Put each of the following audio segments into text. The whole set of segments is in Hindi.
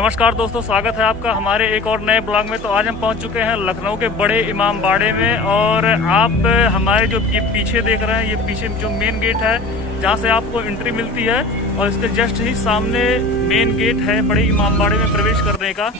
नमस्कार दोस्तों, स्वागत है आपका हमारे एक और नए ब्लॉग में। तो आज हम पहुंच चुके हैं लखनऊ के बड़े इमाम बाड़े में। और आप हमारे जो ये पीछे देख रहे हैं, ये पीछे जो मेन गेट है जहां से आपको एंट्री मिलती है, और इसके जस्ट ही सामने मेन गेट है बड़े इमाम बाड़े में प्रवेश करने का।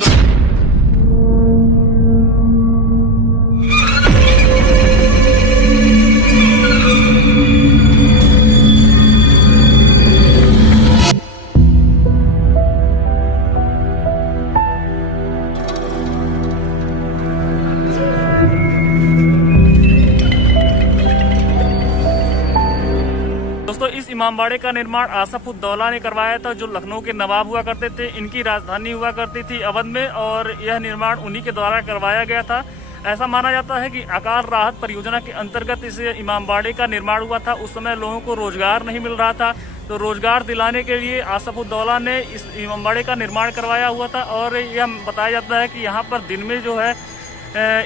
दोस्तों, इस इमामबाड़े का निर्माण आसफ उद दौला ने करवाया था, जो लखनऊ के नवाब हुआ करते थे। इनकी राजधानी हुआ करती थी अवध में, और यह निर्माण उन्हीं के द्वारा करवाया गया था। ऐसा माना जाता है कि अकाल राहत परियोजना के अंतर्गत इस इमामबाड़े का निर्माण हुआ था। उस समय लोगों को रोजगार नहीं मिल रहा था, तो रोजगार दिलाने के लिए आसफ उद दौला ने इस इमामबाड़े का निर्माण करवाया हुआ था। और यह बताया जाता है कि यहाँ पर दिन में जो है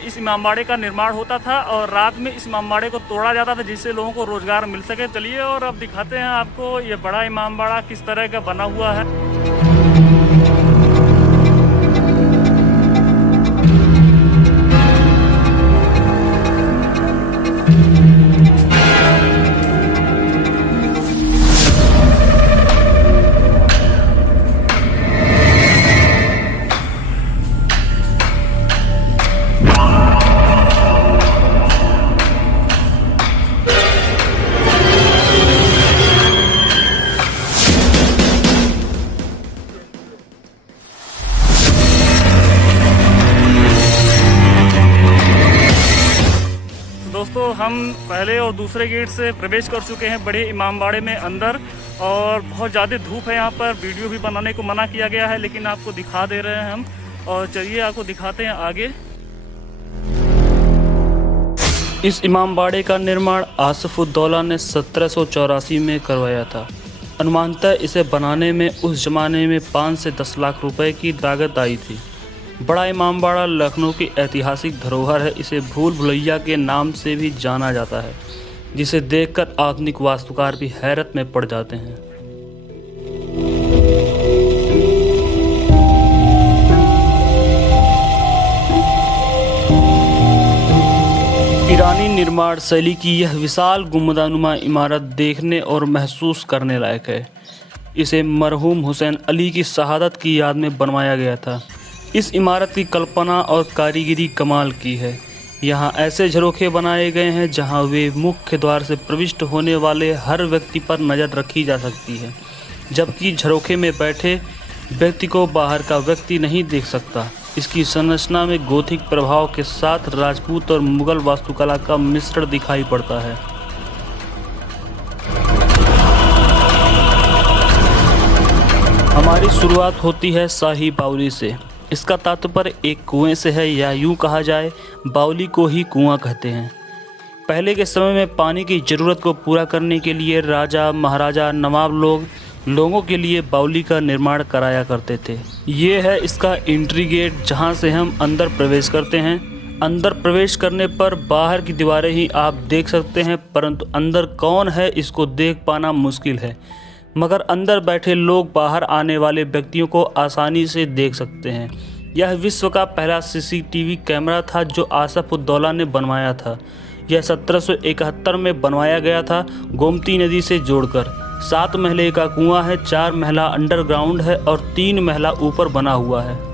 इस इमामबाड़े का निर्माण होता था, और रात में इस इमामबाड़े को तोड़ा जाता था, जिससे लोगों को रोजगार मिल सके। चलिए और अब दिखाते हैं आपको ये बड़ा इमामबाड़ा किस तरह का बना हुआ है। दोस्तों, हम पहले और दूसरे गेट से प्रवेश कर चुके हैं बड़े इमामबाड़े में अंदर, और बहुत ज़्यादा धूप है यहाँ पर। वीडियो भी बनाने को मना किया गया है, लेकिन आपको दिखा दे रहे हैं हम। और चलिए आपको दिखाते हैं आगे। इस इमामबाड़े का निर्माण आसफ उद दौला ने 1784 में करवाया था। अनुमानतः इसे बनाने में उस जमाने में 5 से 10 लाख रुपए की लागत आई थी। बड़ा इमामबाड़ा लखनऊ की ऐतिहासिक धरोहर है। इसे भूल भुलैया के नाम से भी जाना जाता है, जिसे देखकर आधुनिक वास्तुकार भी हैरत में पड़ जाते हैं। ईरानी निर्माण शैली की यह विशाल गुंबदानुमा इमारत देखने और महसूस करने लायक है। इसे मरहूम हुसैन अली की शहादत की याद में बनवाया गया था। इस इमारत की कल्पना और कारीगरी कमाल की है। यहाँ ऐसे झरोखे बनाए गए हैं जहाँ वे मुख्य द्वार से प्रविष्ट होने वाले हर व्यक्ति पर नज़र रखी जा सकती है, जबकि झरोखे में बैठे व्यक्ति को बाहर का व्यक्ति नहीं देख सकता। इसकी संरचना में गोथिक प्रभाव के साथ राजपूत और मुगल वास्तुकला का मिश्रण दिखाई पड़ता है। हमारी शुरुआत होती है शाही बावली से। इसका तात्पर्य एक कुएं से है, या यूं कहा जाए बावली को ही कुआं कहते हैं। पहले के समय में पानी की ज़रूरत को पूरा करने के लिए राजा, महाराजा, नवाब लोगों के लिए बावली का निर्माण कराया करते थे। ये है इसका एंट्री गेट, जहां से हम अंदर प्रवेश करते हैं। अंदर प्रवेश करने पर बाहर की दीवारें ही आप देख सकते हैं, परंतु अंदर कौन है इसको देख पाना मुश्किल है। मगर अंदर बैठे लोग बाहर आने वाले व्यक्तियों को आसानी से देख सकते हैं। यह विश्व का पहला CCTV कैमरा था जो आसफ उद दौला ने बनवाया था। यह 1771 में बनवाया गया था, गोमती नदी से जोड़कर। 7 महले का कुआं है, 4 महला अंडरग्राउंड है और 3 महला ऊपर बना हुआ है।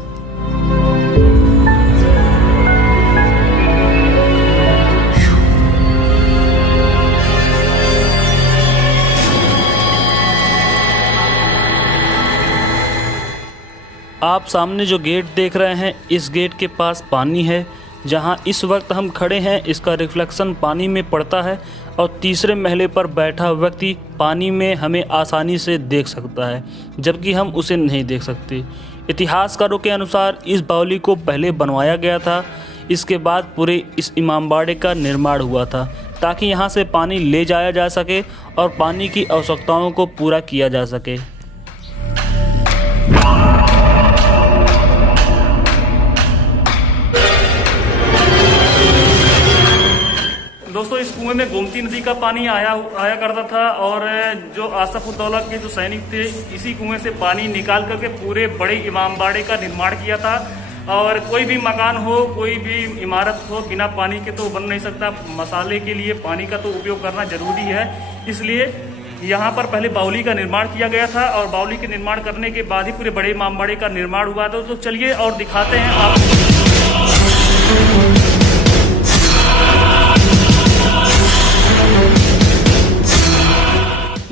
आप सामने जो गेट देख रहे हैं, इस गेट के पास पानी है। जहां इस वक्त हम खड़े हैं, इसका रिफ्लेक्शन पानी में पड़ता है, और तीसरे महले पर बैठा व्यक्ति पानी में हमें आसानी से देख सकता है, जबकि हम उसे नहीं देख सकते। इतिहासकारों के अनुसार इस बावली को पहले बनवाया गया था, इसके बाद पूरे इस इमामबाड़े का निर्माण हुआ था, ताकि यहाँ से पानी ले जाया जा सके और पानी की आवश्यकताओं को पूरा किया जा सके। दोस्तों इस कुएं में गोमती नदी का पानी आया करता था और जो आसफउद्दौला के जो सैनिक थे इसी कुएं से पानी निकाल करके पूरे बड़े इमामबाड़े का निर्माण किया था। और कोई भी मकान हो, कोई भी इमारत हो, बिना पानी के तो बन नहीं सकता। मसाले के लिए पानी का तो उपयोग करना जरूरी है, इसलिए यहाँ पर पहले बावली का निर्माण किया गया था और बावली के निर्माण करने के बाद ही पूरे बड़े इमामबाड़े का निर्माण हुआ था। तो चलिए और दिखाते हैं आप।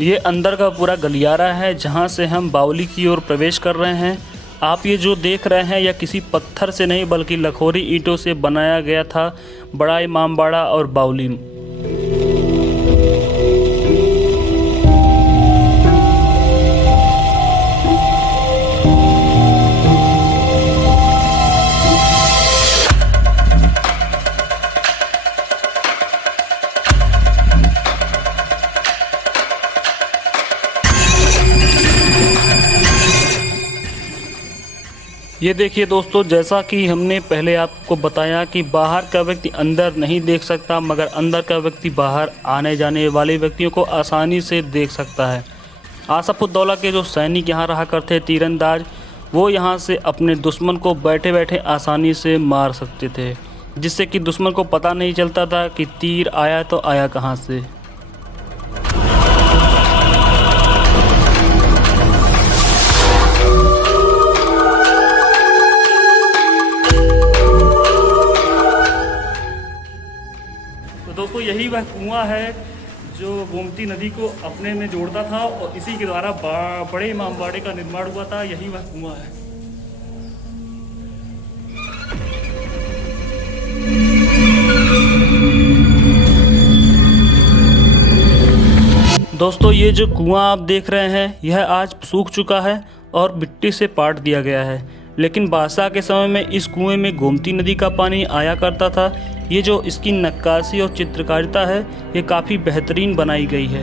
ये अंदर का पूरा गलियारा है जहाँ से हम बावली की ओर प्रवेश कर रहे हैं। आप ये जो देख रहे हैं यह किसी पत्थर से नहीं बल्कि लखोरी ईंटों से बनाया गया था बड़ा इमामबाड़ा और बावली। ये देखिए दोस्तों, जैसा कि हमने पहले आपको बताया कि बाहर का व्यक्ति अंदर नहीं देख सकता मगर अंदर का व्यक्ति बाहर आने जाने वाले व्यक्तियों को आसानी से देख सकता है। आसफउद्दौला के जो सैनिक यहाँ रहा करते तीरंदाज, वो यहाँ से अपने दुश्मन को बैठे बैठे आसानी से मार सकते थे, जिससे कि दुश्मन को पता नहीं चलता था कि तीर आया तो आया कहाँ से। दोस्तों यही वह कुआं है जो गोमती नदी को अपने में जोड़ता था और इसी के द्वारा बड़े इमामबाड़े का निर्माण हुआ था। यही वह कुआं है। दोस्तों ये जो कुआं आप देख रहे हैं यह आज सूख चुका है और मिट्टी से पाट दिया गया है, लेकिन बादशाह के समय में इस कुएं में गोमती नदी का पानी आया करता था। ये जो इसकी नक्काशी और चित्रकारिता है ये काफ़ी बेहतरीन बनाई गई है।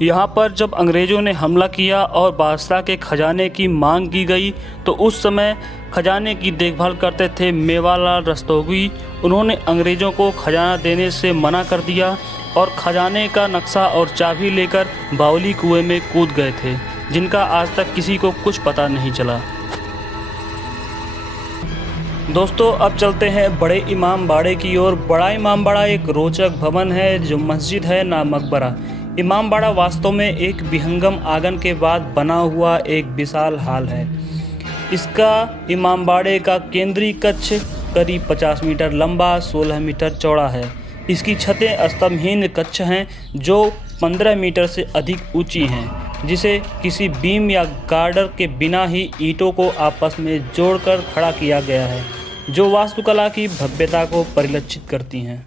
यहाँ पर जब अंग्रेज़ों ने हमला किया और बादशाह के खजाने की मांग की गई तो उस समय खजाने की देखभाल करते थे मेवालाल रस्तोगी। उन्होंने अंग्रेज़ों को खजाना देने से मना कर दिया और खजाने का नक्शा और चाबी लेकर बावली कुएं में कूद गए थे, जिनका आज तक किसी को कुछ पता नहीं चला। दोस्तों अब चलते हैं बड़े इमामबाड़े की ओर। बड़ा इमामबाड़ा एक रोचक भवन है जो मस्जिद है ना मकबरा। इमामबाड़ा वास्तव में एक विहंगम आंगन के बाद बना हुआ एक विशाल हाल है। इसका इमामबाड़े का केंद्रीय कक्ष करीब 50 मीटर लंबा 16 मीटर चौड़ा है। इसकी छतें स्तंभहीन कक्ष हैं जो 15 मीटर से अधिक ऊंची हैं, जिसे किसी बीम या गार्डर के बिना ही ईंटों को आपस में जोड़कर खड़ा किया गया है, जो वास्तुकला की भव्यता को परिलक्षित करती हैं।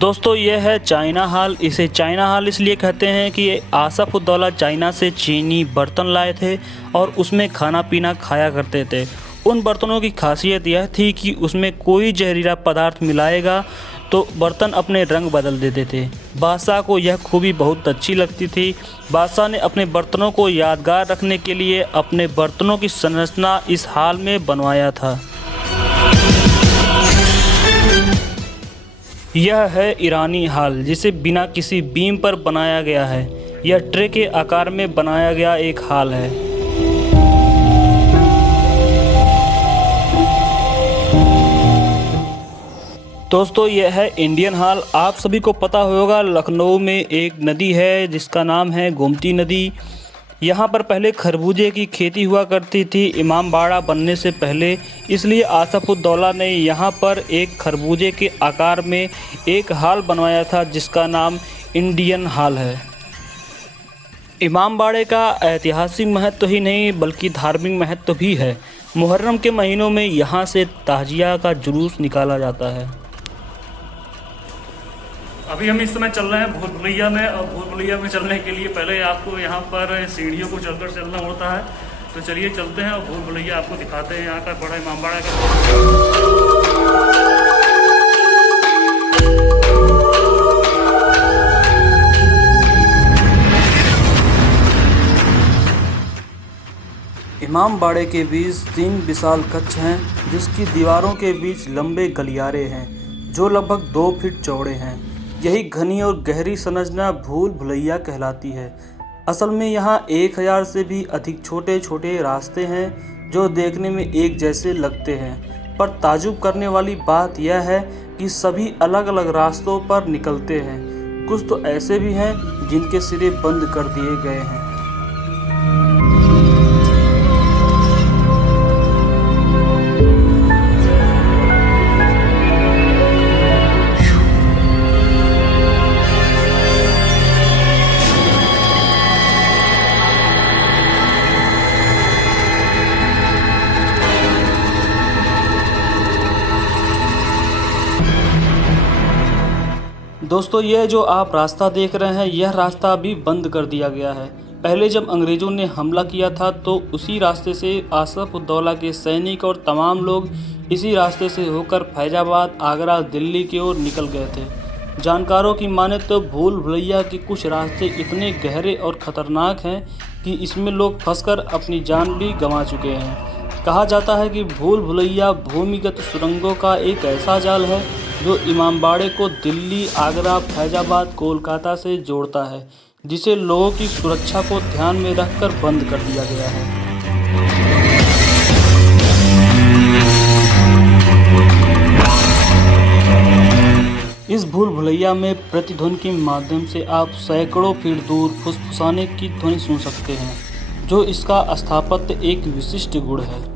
दोस्तों यह है चाइना हॉल। इसे चाइना हॉल इसलिए कहते हैं कि आसफउद्दौला चाइना से चीनी बर्तन लाए थे और उसमें खाना पीना खाया करते थे। उन बर्तनों की खासियत यह थी कि उसमें कोई जहरीला पदार्थ मिलाएगा तो बर्तन अपने रंग बदल देते थे। बादशाह को यह खूबी बहुत अच्छी लगती थी। बादशाह ने अपने बर्तनों को यादगार रखने के लिए अपने बर्तनों की संरचना इस हॉल में बनवाया था। यह है ईरानी हॉल, जिसे बिना किसी बीम पर बनाया गया है। यह ट्रे के आकार में बनाया गया एक हॉल है। दोस्तों यह है इंडियन हॉल। आप सभी को पता होगा लखनऊ में एक नदी है जिसका नाम है गोमती नदी। यहाँ पर पहले खरबूजे की खेती हुआ करती थी इमामबाड़ा बनने से पहले, इसलिए आसफउद्दौला ने यहाँ पर एक खरबूजे के आकार में एक हॉल बनवाया था जिसका नाम इंडियन हॉल है। इमामबाड़े का ऐतिहासिक महत्व ही नहीं बल्कि धार्मिक महत्व भी है। मुहर्रम के महीनों में यहाँ से ताजिया का जुलूस निकाला जाता है। अभी हम इस समय चल रहे हैं भूल भुलैया में, और भूल भुलैया में चलने के लिए पहले आपको यहाँ पर सीढ़ियों को चढ़कर चलना होता है। तो चलिए चलते हैं और भूल भुलैया आपको दिखाते हैं यहाँ का बड़ा इमामबाड़ा का। इमामबाड़े के बीच 3 विशाल कक्ष हैं जिसकी दीवारों के बीच लंबे गलियारे हैं जो लगभग 2 फीट चौड़े हैं। यही घनी और गहरी संरचना भूल भुलैया कहलाती है। असल में यहाँ 1000 से भी अधिक छोटे छोटे रास्ते हैं जो देखने में एक जैसे लगते हैं, पर ताजुब करने वाली बात यह है कि सभी अलग अलग रास्तों पर निकलते हैं। कुछ तो ऐसे भी हैं जिनके सिरे बंद कर दिए गए हैं। दोस्तों, यह जो आप रास्ता देख रहे हैं, यह रास्ता अभी बंद कर दिया गया है। पहले जब अंग्रेज़ों ने हमला किया था तो उसी रास्ते से आसफ उद्दौला के सैनिक और तमाम लोग इसी रास्ते से होकर फैजाबाद, आगरा, दिल्ली की ओर निकल गए थे। जानकारों की माने तो भूल भुलैया के कुछ रास्ते इतने गहरे और ख़तरनाक हैं कि इसमें लोग फंसकर अपनी जान भी गंवा चुके हैं। कहा जाता है कि भूल भुलैया भूमिगत सुरंगों का एक ऐसा जाल है जो इमामबाड़े को दिल्ली, आगरा, फैजाबाद, कोलकाता से जोड़ता है, जिसे लोगों की सुरक्षा को ध्यान में रखकर बंद कर दिया गया है। इस भूल भुलैया में प्रतिध्वनि के माध्यम से आप सैकड़ों फीट दूर फुसफुसाने की ध्वनि सुन सकते हैं, जो इसका स्थापत्य एक विशिष्ट गुण है।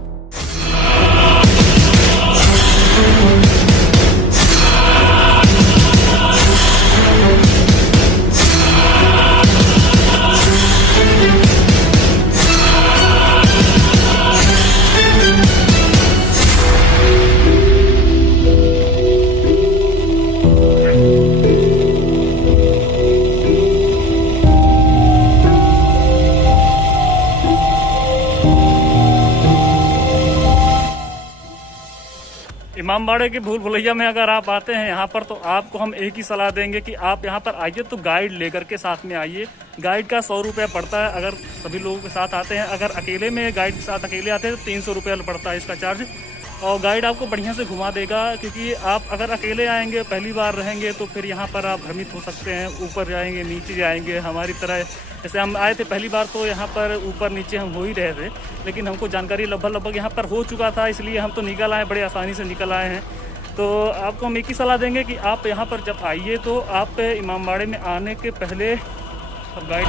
इमामबाड़े के भूल भुलैया में अगर आप आते हैं यहाँ पर, तो आपको हम एक ही सलाह देंगे कि आप यहाँ पर आइए तो गाइड लेकर के साथ में आइए। गाइड का 100 रुपये पड़ता है अगर सभी लोगों के साथ आते हैं। अगर अकेले में गाइड के साथ अकेले आते हैं तो 300 रुपये पड़ता है इसका चार्ज। और गाइड आपको बढ़िया से घुमा देगा, क्योंकि आप अगर अकेले आएंगे, पहली बार रहेंगे, तो फिर यहाँ पर आप भ्रमित हो सकते हैं। ऊपर जाएंगे, नीचे जाएंगे, हमारी तरह जैसे हम आए थे पहली बार तो यहाँ पर ऊपर नीचे हम हो ही रहे थे, लेकिन हमको जानकारी लगभग यहाँ पर हो चुका था, इसलिए हम तो निकल आए, बड़े आसानी से निकल आए हैं। तो आपको हम एक ही सलाह देंगे कि आप यहाँ पर जब आइए तो आप इमामबाड़े में आने के पहले गाइड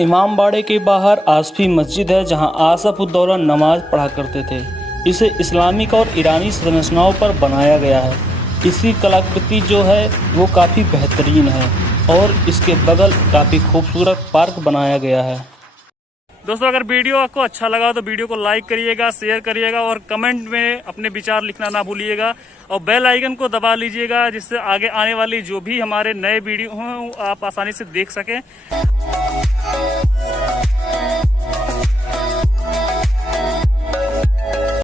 इमामबाड़े के बाहर आसफी मस्जिद है जहां आसफ उद्दौला नमाज पढ़ा करते थे। इसे इस्लामिक और ईरानी संरचनाओं पर बनाया गया है। इसकी कलाकृति जो है वो काफ़ी बेहतरीन है और इसके बगल काफ़ी खूबसूरत पार्क बनाया गया है। दोस्तों, अगर वीडियो आपको अच्छा लगा तो वीडियो को लाइक करिएगा, शेयर करिएगा और कमेंट में अपने विचार लिखना ना भूलिएगा। और बेल आइकन को दबा लीजिएगा, जिससे आगे आने वाली जो भी हमारे नए वीडियो हों आप आसानी से देख सकें।